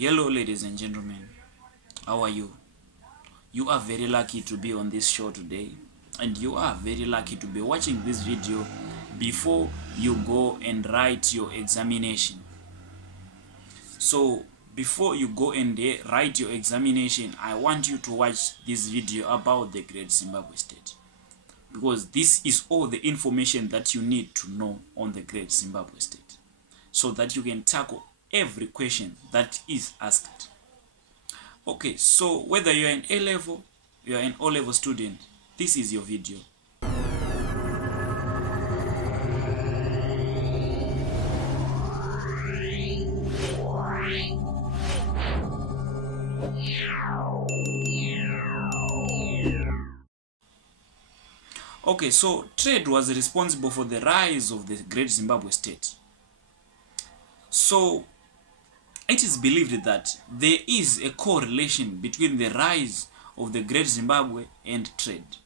Hello ladies and gentlemen, how are you? You are very lucky to be on this show today, and you are very lucky to be watching this video before you go and write your examination. So before you go and write your examination, I want you to watch this video about the Great Zimbabwe State, because this is all the information that you need to know on the Great Zimbabwe State, so that you can tackle every question that is asked. Okay, so whether you're an A-level, you're an O-level student, this is your video. Okay, so trade was responsible for the rise of the Great Zimbabwe State. So it is believed that there is a correlation between the rise of the Great Zimbabwe and trade,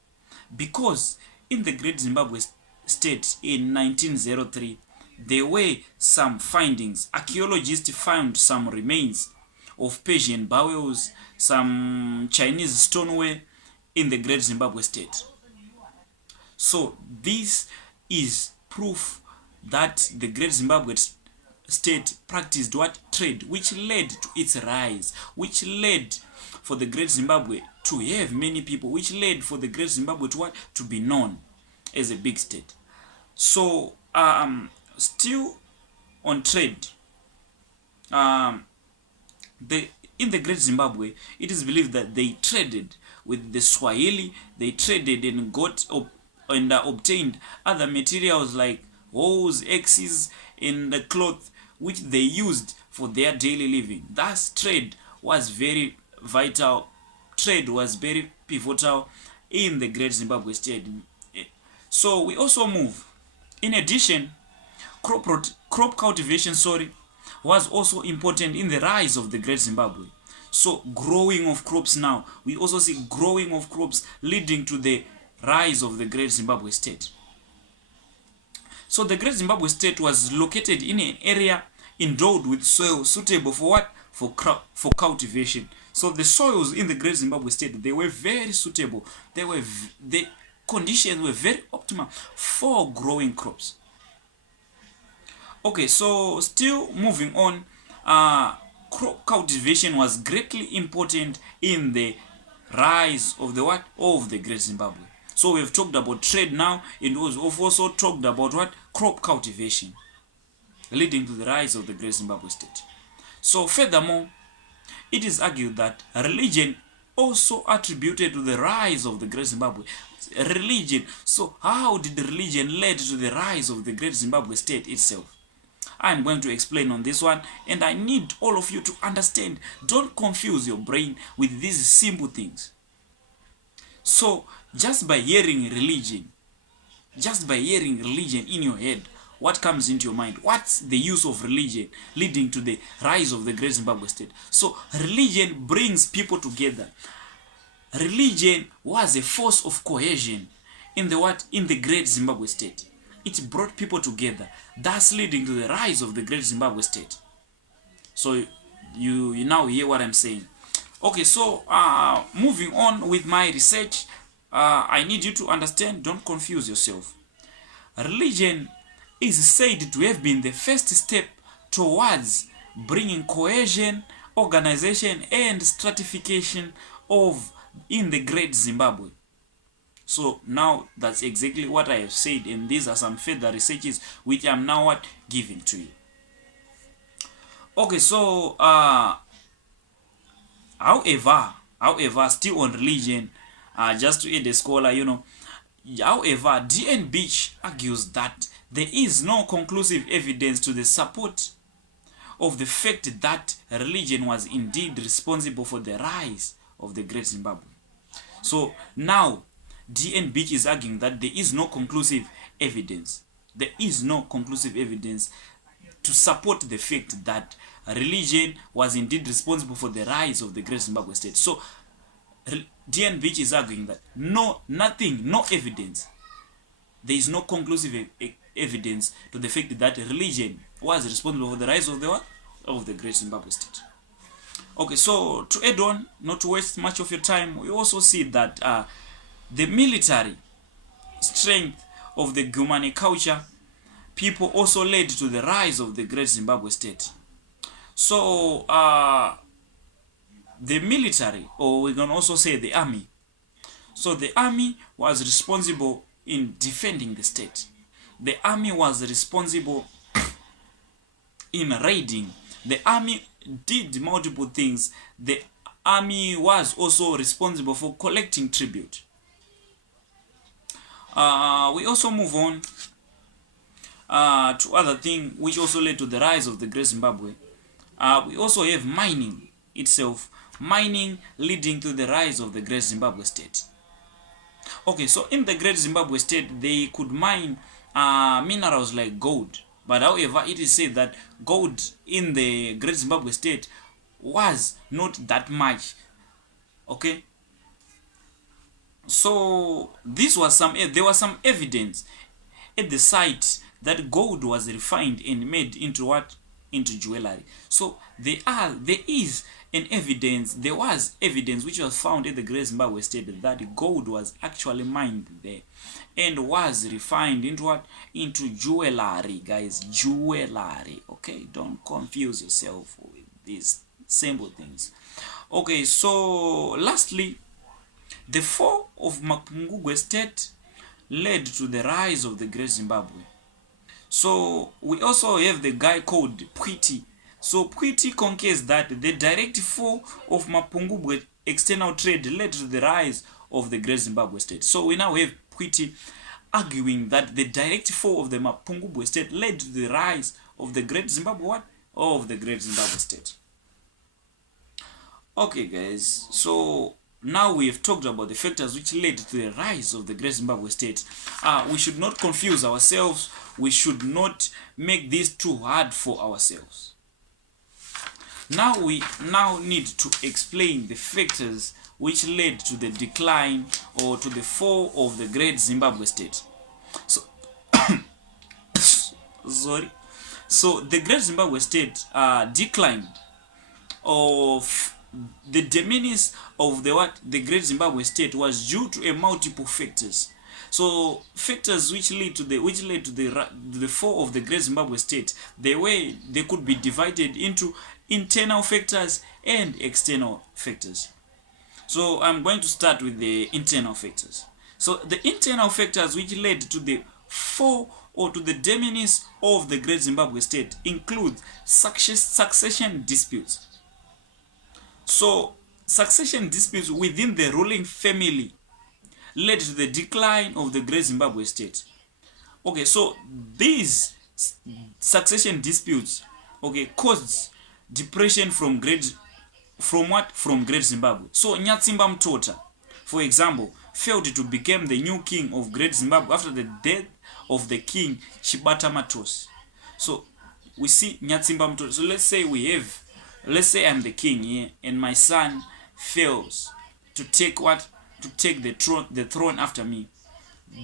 because in the Great Zimbabwe State in 1903 there were some findings. Archaeologists found some remains of Persian bowels, some Chinese stoneware in the Great Zimbabwe State. So this is proof that the Great Zimbabwe State practiced what? Trade, which led to its rise, which led for the Great Zimbabwe to have many people, which led for the Great Zimbabwe to what? To be known as a big state. So still on trade, in the Great Zimbabwe, it is believed that they traded with the Swahili. They traded and got and obtained other materials like hose, axes, and the cloth, which they used for their daily living. Thus, trade was very vital. Trade was very pivotal in the Great Zimbabwe State. So we also move. In addition, crop cultivation, was also important in the rise of the Great Zimbabwe. So growing of crops now, we also see growing of crops leading to the rise of the Great Zimbabwe State. So the Great Zimbabwe State was located in an area endowed with soil suitable for what? For cultivation. So the soils in the Great Zimbabwe State, they were very suitable. The conditions were very optimal for growing crops. Okay, so still moving on, crop cultivation was greatly important in the rise of the what? Of the Great Zimbabwe. So we've talked about trade now, and we've also talked about what? Crop cultivation, leading to the rise of the Great Zimbabwe State. So furthermore, it is argued that religion also attributed to the rise of the Great Zimbabwe. Religion. So how did the religion lead to the rise of the Great Zimbabwe State itself? I'm going to explain on this one, and I need all of you to understand. Don't confuse your brain with these simple things. So just by hearing religion in your head, what comes into your mind? What's the use of religion leading to the rise of the Great Zimbabwe State? So religion brings people together. Religion was a force of cohesion in the Great Zimbabwe State. It brought people together, thus leading to the rise of the Great Zimbabwe State. So you now hear what I'm saying. Okay, so moving on with my research, I need you to understand, don't confuse yourself. Religion is said to have been the first step towards bringing cohesion, organization, and stratification in the Great Zimbabwe. So now that's exactly what I have said, and these are some further researches which I'm now giving to you. Okay, so however, still on religion, just to aid a scholar, however, D.N. Beach argues that there is no conclusive evidence to the support of the fact that religion was indeed responsible for the rise of the Great Zimbabwe. So now D.N. Beach is arguing that there is no conclusive evidence. There is no conclusive evidence to support the fact that religion was indeed responsible for the rise of the Great Zimbabwe State. So D.N. Beach is arguing that no evidence. There is no conclusive evidence to the fact that religion was responsible for the rise of the Great Zimbabwe State. Okay, so to add on, not to waste much of your time, we also see that the military strength of the Gumani culture people also led to the rise of the great Zimbabwe state. So the military, or we can also say the army. So the army was responsible in defending the state. The army was responsible in raiding. The army did multiple things. The army was also responsible for collecting tribute. We also move on to other thing which also led to the rise of the great Zimbabwe. We also have mining itself. Mining leading to the rise of the great Zimbabwe state. Okay, so in the great Zimbabwe state, they could mine minerals like gold. But however, it is said that gold in the great Zimbabwe state was not that much. Okay, so there was some evidence at the site that gold was refined and made into what? Into jewelry. So there was evidence which was found in the great Zimbabwe state that gold was actually mined there and was refined into what? Into jewelry, guys. Jewelry. Okay, don't confuse yourself with these simple things. Okay, so lastly, the fall of Mapungubwe state led to the rise of the great Zimbabwe. So we also have the guy called Pwiti. So Pwiti concurs that the direct fall of Mapungubwe external trade led to the rise of the great Zimbabwe state. So we now have Pwiti arguing that the direct fall of the Mapungubwe state led to the rise of the great Zimbabwe what? Of the great Zimbabwe state. Okay, guys. So now we have talked about the factors which led to the rise of the great Zimbabwe state. We should not confuse ourselves. We should not make this too hard for ourselves. Now we need to explain the factors which led to the decline or to the fall of the great Zimbabwe state. So, sorry. So the great Zimbabwe state declined of the demise of the great Zimbabwe state was due to a multiple factors. So factors which led to the fall of the great Zimbabwe state, they could be divided into internal factors and external factors. So I'm going to start with the internal factors. So the internal factors which led to the fall or to the demise of the great Zimbabwe state include succession disputes. So succession disputes within the ruling family led to the decline of the great Zimbabwe state. Okay, so these succession disputes, okay, caused depression from great Zimbabwe. So Nyatsimba Mtota, for example, failed to become the new king of great Zimbabwe after the death of the king Chibata Matosi. So we see Nyatsimba Mtota. So let's say I'm the king here, and my son fails to take the throne after me.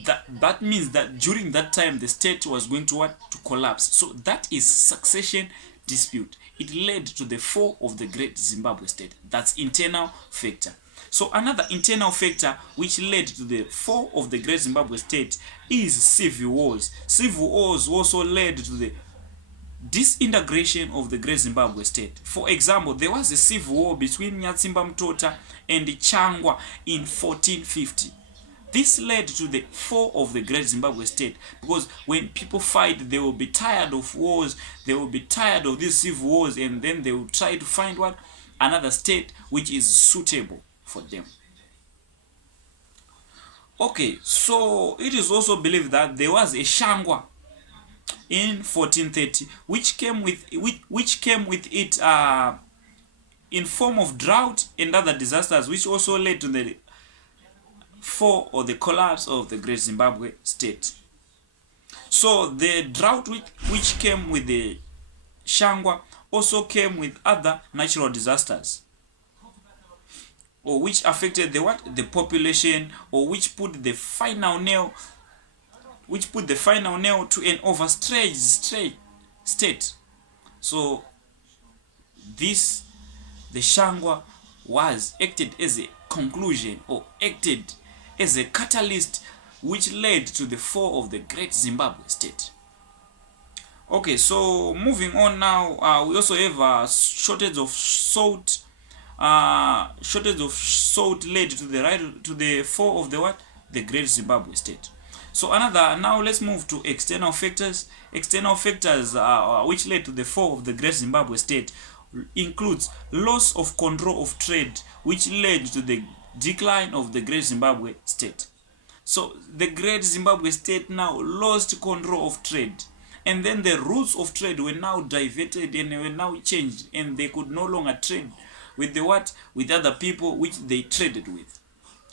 That means that during that time the state was going to collapse. So that is succession dispute. It led to the fall of the great Zimbabwe state. That's internal factor. So another internal factor which led to the fall of the great Zimbabwe state is civil wars. Civil wars also led to the disintegration of the great Zimbabwe state. For example, there was a civil war between Nyatsimba Mtota and Changwa in 1450. This led to the fall of the great Zimbabwe state, because when people fight, they will be tired of wars, they will be tired of these civil wars, and then they will try to find another state which is suitable for them. Okay, so it is also believed that there was a Shangwa in 1430 which came with it in form of drought and other disasters, which also led to the fall or the collapse of the great Zimbabwe state. So the drought which came with the Shangwa also came with other natural disasters, or which affected the population, or which put the final nail to an overstretched state. So this the Shangwa was acted as a conclusion or acted as a catalyst which led to the fall of the great Zimbabwe state. Okay, so moving on now, we also have a shortage of salt. Shortage of salt led to the fall of the what? The great Zimbabwe state. So now let's move to external factors. External factors which led to the fall of the great Zimbabwe state includes loss of control of trade, which led to the decline of the great Zimbabwe state. So the great Zimbabwe state now lost control of trade, and then the routes of trade were now diverted and were now changed, and they could no longer trade with the what? With other people which they traded with,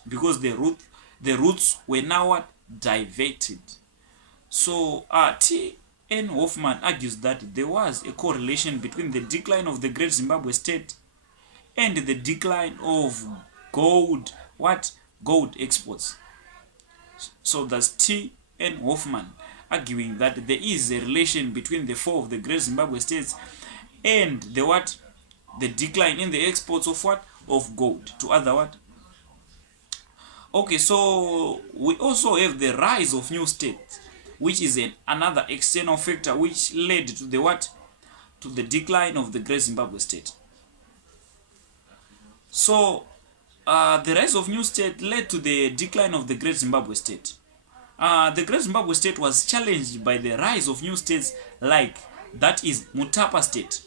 because the routes were now what? Diverted. So T.N. Hoffman argues that there was a correlation between the decline of the great Zimbabwe state and the decline of gold exports. So that's T.N. Hoffman arguing that there is a relation between the fall of the great Zimbabwe states and the decline in the exports of of gold to other Okay, so we also have the rise of new states, which is another external factor which led to the to the decline of the great Zimbabwe state. So the rise of new state led to the decline of the great Zimbabwe state. The great Zimbabwe state was challenged by the rise of new states like that is Mutapa state.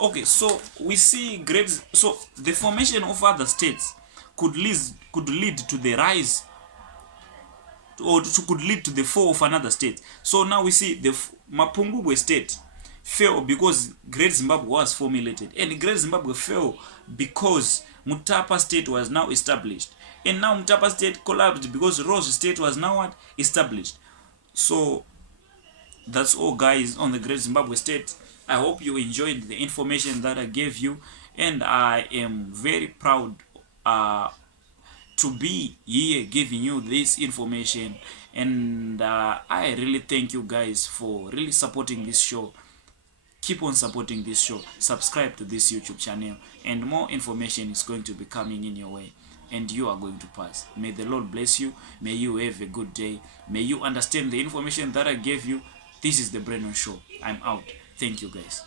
Okay, so we see the formation of other states could lead to the rise, or could lead to the fall of another state. So now we see the Mapungubwe state fell because Great Zimbabwe was formulated, and Great Zimbabwe fell because Mutapa state was now established, and now Mutapa state collapsed because Rose state was now established. So that's all, guys, on the Great Zimbabwe state. I hope you enjoyed the information that I gave you, and I am very proud to be here giving you this information, and I really thank you guys for really supporting this show. Keep on supporting this show, subscribe to this YouTube channel, and more information is going to be coming in your way, and you are going to pass. May the Lord bless you. May you have a good day. May you understand the information that I gave you. This is the Brennan Show. I'm out. Thank you, guys.